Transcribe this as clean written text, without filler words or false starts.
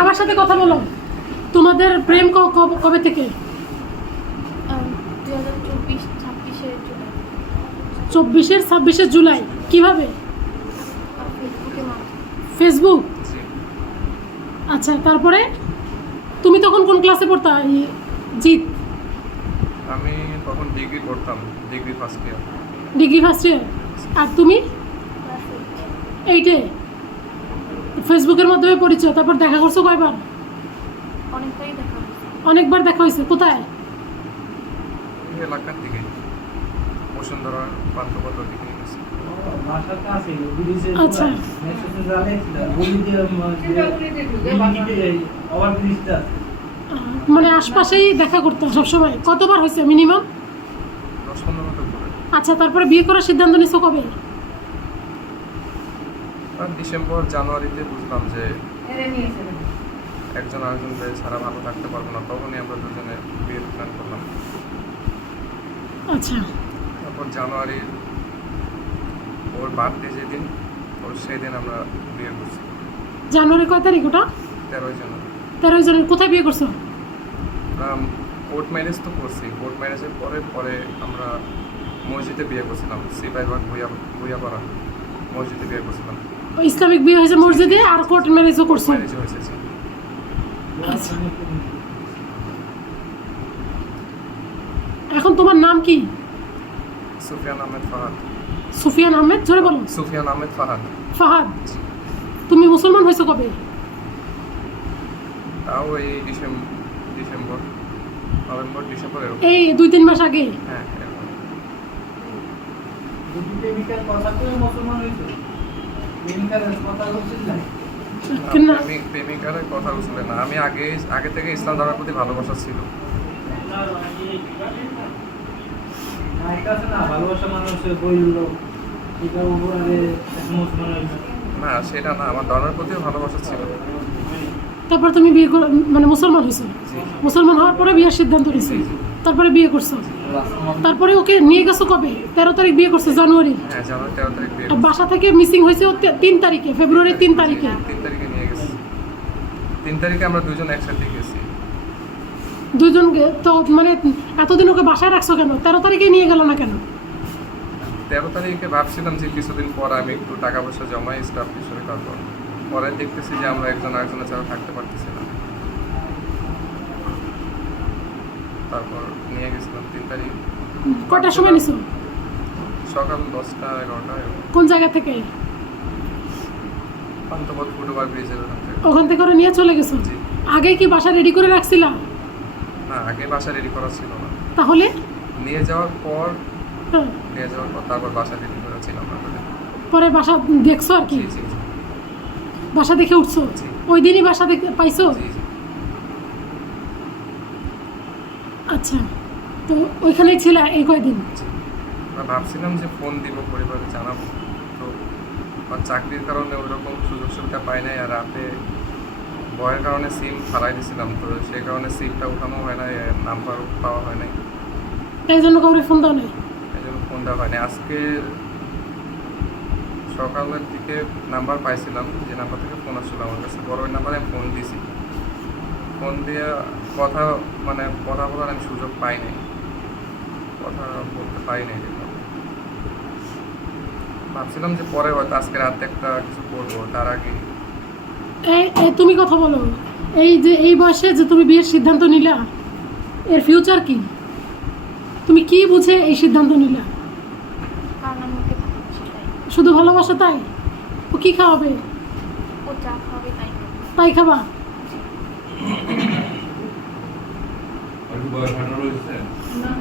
আমার সাথে কথা বলো। তোমাদের প্রেম কবে থেকে? 24-26 জুলাই। কিভাবে? ফেসবুক। আচ্ছা, তারপরে তুমি তখন কোন ক্লাসে পড়তা জিৎ? আমি তখন ডিগ্রি পড়তাম, degree first year. Degree first year. আর তুমি? 8-এ। ফেসবুকের মাধ্যমে পরিচয়, তারপর দেখা করছো কয়বার? অনেকবার দেখা হয়েছে। কোথায়? এলাকার দিকে, বসুন্ধরা পান্থপথ দিকে গেছি। আচ্ছা, মানে আশপাশেই দেখা করতো সবসময়। কতবার হয়েছে মিনিমাম? 10-15 বছর পরে। আচ্ছা, তারপরে বিয়ে করার সিদ্ধান্ত নিছো কবে? ডিসেম্বর জানুয়ারিতে বুঝলাম যে একজন আরেকজনকে ছাড়া ভালো থাকতে পারবো না, তখনই আমরা দুজনে বিয়ের প্ল্যান করলাম। আচ্ছা, তারপর জানুয়ারির ওর বার্থডে যেদিন, ওর সেই দিন আমরা বিয়ে করছি। জানুয়ারি কয় তারিখ ওটা? 13 জানুয়ারি। 13 জনের। কোথায় বিয়ে করছো? কোর্ট ম্যারেজ তো করছি, কোর্ট ম্যারেজের পরে আমরা মসজিদে বিয়ে করছিলাম, সিপাহীবাগ ভুইয়াপাড়া মসজিদে বিয়ে করছিলাম। ইসলামিক বিয়ে হয়েছে মসজিদে, আর কোর্ট ম্যারেজও করছো? ম্যারেজ হয়েছে। আচ্ছা, এখন তোমার নাম কি? সুফিয়ান আহমেদ ফাহাদ। সুফিয়ান আহমেদ। জোরে বলো। সুফিয়ান আহমেদ ফাহাদ। ফাহাদ। তুমি মুসলমান হয়েছো কবে? তাও এই ডিসেম্বর নভেম্বর ডিসেম্বর এরকম। এই 2-3 মাস আগে। হ্যাঁ, এরকম। প্রেমিকার কথা বলছিল না, আমি আগে থেকে ইসলাম ধর্মের প্রতি ভালোবাসা ছিল। না, সেটা না, আমার ধর্মের প্রতিও ভালোবাসা ছিল। তারপর তুমি বিয়ে মানে মুসলমান হয়েছো। মুসলমান হওয়ার পরে বিয়ের সিদ্ধান্ত নিয়েছো, তারপরে বিয়ে করছো। তারপরে ওকে নিয়ে গেছো কবে? 13 তারিখ বিয়ে করছো, জানুয়ারি। হ্যাঁ, জানুয়ারি 13 তারিখ বিয়ে। বাসা থেকে মিসিং হয়েছে 3 তারিখে, ফেব্রুয়ারি 3 তারিখে। 3 তারিখে নিয়ে গেছি। 3 তারিখে আমরা দুজন একসাথে গেছি। দুজনকে তো মানে এতদিন ওকে বাসায় রাখছো কেন? 13 তারিখে নিয়ে গেল না কেন? 13 তারিখে ভাবছিলাম যে কিছুদিন পর আমি একটু টাকা পয়সা জমাই স্টাফ হিসেবে, তারপর পরে দেখতেছি যে আমরা একজন আরেকজনের ছাড়া থাকতে পারতেছি না, তারপর নিয়ে গেছিলাম 3 তারিখ। কটার সময় নিছো? সকাল 10টা-11টা। কোন জায়গা থেকে? পান্থপথ ফুটওভার ব্রিজের ওখান থেকে ওরা নিয়ে চলে গেছো। জি। আগে কি বাসা রেডি করে রাখছিলা? না, আগে বাসা রেডি করা ছিল না। তাহলে নিয়ে যাওয়ার পর হ্যাঁ, তারপর বাসা রেডি করেছিলাম আমরা। পরে বাসা দেখছো আর কি? জি জি জি। বাসা দেখে উঠছো? জি। ওই দিনই বাসা দেখতে পাইছো? জি জি। আচ্ছা, তো ওইখানেই ছিল এই কয়দিন? আমরা ভাবছিলাম যে ফোন দিব, পরিবারে জানাবো, তো আমার চাকরির কারণে ওইরকম সুযোগ সুবিধা পাই নাই, আর রাতে ভয়ের কারণে সিম হারাই দিয়েছিলাম, তো সেই কারণে সিমটা উঠানো হয় নাই, নাম্বার পাওয়া হয় নাই, তাই জন্য কাউরে ফোন দাও নাই? এই জন্য ফোন দেওয়া হয়নি। আজকে সকালের দিকে নাম্বার পাইছিলাম, যে নাম্বার থেকে ফোন আসছিল আমার কাছে, বড় ওই নাম্বারে আমি ফোন দিয়েছি। ফোন দিয়ে কথা বলার আমি সুযোগ পাই নাই, কথা বলতে পারি নাই। ভাবছিলাম যে পরে হয়তো আজকে রাতে একটা কিছু করবো, তার আগে। এই তুমি কথা বলো। এই যে এই বয়সে যে তুমি বিয়ের সিদ্ধান্ত নিলা, এর ফিউচার কি? তুমি কি বুঝে এই সিদ্ধান্ত নিলা? শুধু ভালোবাসা? তাই? ও কি খাওয়াবে? তাই খাবা? বয়স 18 হয়েছে না?